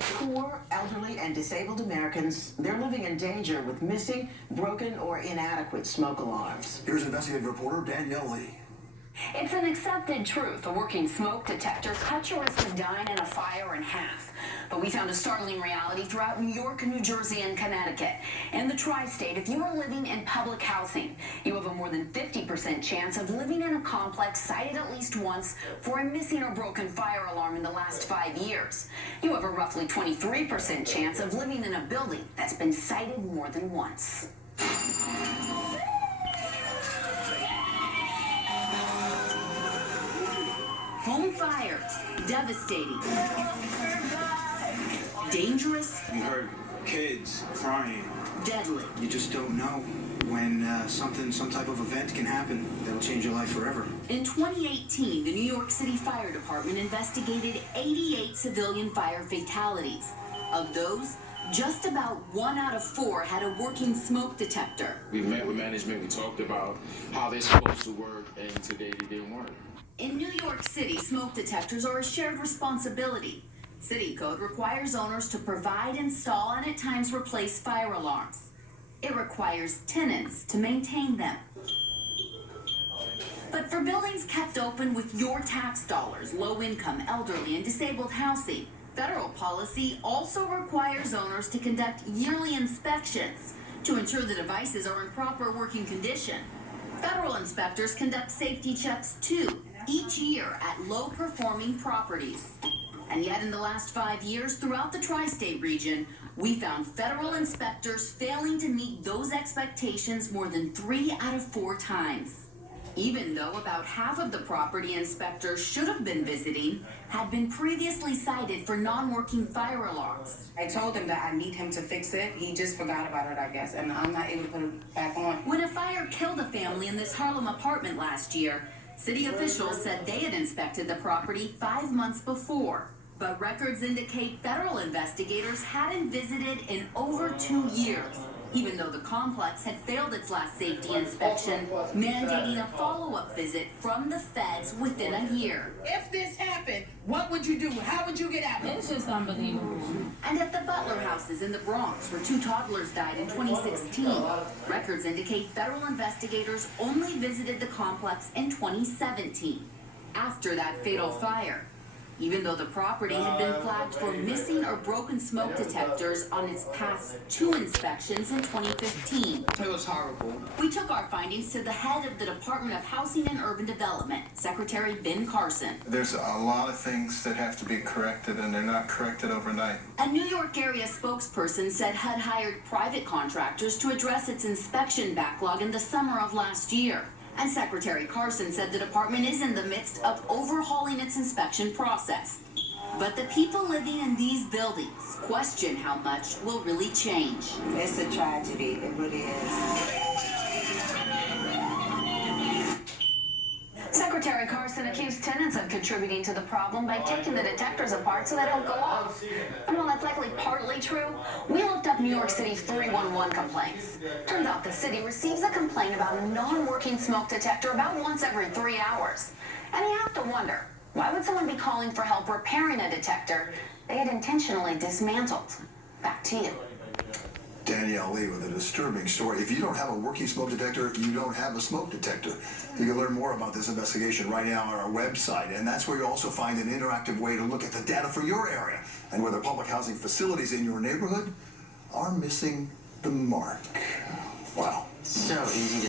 Poor, elderly, and disabled Americans, they're living in danger with missing, broken, or inadequate smoke alarms. Here's investigative reporter Danielle Lee. It's an accepted truth. A working smoke detector cuts your risk of dying in a fire in half. But we found a startling reality throughout New York, New Jersey, and Connecticut. In the tri-state, if you are living in public housing, you have a more than 50% chance of living in a complex cited at least once for a missing or broken fire alarm in the last 5 years. You have a roughly 23% chance of living in a building that's been cited more than once. Home fires, devastating, dangerous. You heard kids crying. Deadly. You just don't know when some type of event can happen that'll change your life forever. In 2018, the New York City Fire Department investigated 88 civilian fire fatalities. Of those, just about 1 out of 4 had a working smoke detector. We met with management, we talked about how they're supposed to work, and today they didn't work. In New York City, smoke detectors are a shared responsibility. City code requires owners to provide, install, and at times replace fire alarms. It requires tenants to maintain them. But for buildings kept open with your tax dollars, low-income, elderly, and disabled housing, federal policy also requires owners to conduct yearly inspections to ensure the devices are in proper working condition. Federal inspectors conduct safety checks too, each year at low-performing properties. And yet in the last 5 years, throughout the tri-state region, we found federal inspectors failing to meet those expectations more than 3 out of 4 times. Even though about half of the property inspectors should have been visiting had been previously cited for non-working fire alarms. I told him that I need him to fix it. He just forgot about it, I guess, and I'm not able to put it back on. When a fire killed a family in this Harlem apartment last year, city officials said they had inspected the property 5 months before. But records indicate federal investigators hadn't visited in over 2 years, even though the complex had failed its last safety inspection, mandating a follow-up visit from the feds within a year. If this happened, what would you do? How would you get out? It's just unbelievable. And at the Butler houses in the Bronx, where 2 toddlers died in 2016, records indicate federal investigators only visited the complex in 2017, after that fatal fire. Even though the property had been flagged for missing or broken smoke detectors on its past 2 inspections in 2015. It was horrible. We took our findings to the head of the Department of Housing and Urban Development, Secretary Ben Carson. There's a lot of things that have to be corrected, and they're not corrected overnight. A New York area spokesperson said HUD hired private contractors to address its inspection backlog in the summer of last year. And Secretary Carson said the department is in the midst of overhauling its inspection process. But the people living in these buildings question how much will really change. It's a tragedy. It really is. Secretary Carson accused tenants of contributing to the problem by taking the detectors apart so they don't go off. And while that's likely partly true, we looked up New York City's 311 complaints. Turns out the city receives a complaint about a non-working smoke detector about once every 3 hours. And you have to wonder, why would someone be calling for help repairing a detector they had intentionally dismantled? Back to you. Danielle Lee with a disturbing story. If you don't have a working smoke detector, you don't have a smoke detector. You can learn more about this investigation right now on our website, and that's where you also find an interactive way to look at the data for your area and whether public housing facilities in your neighborhood are missing the mark. Wow. So easy to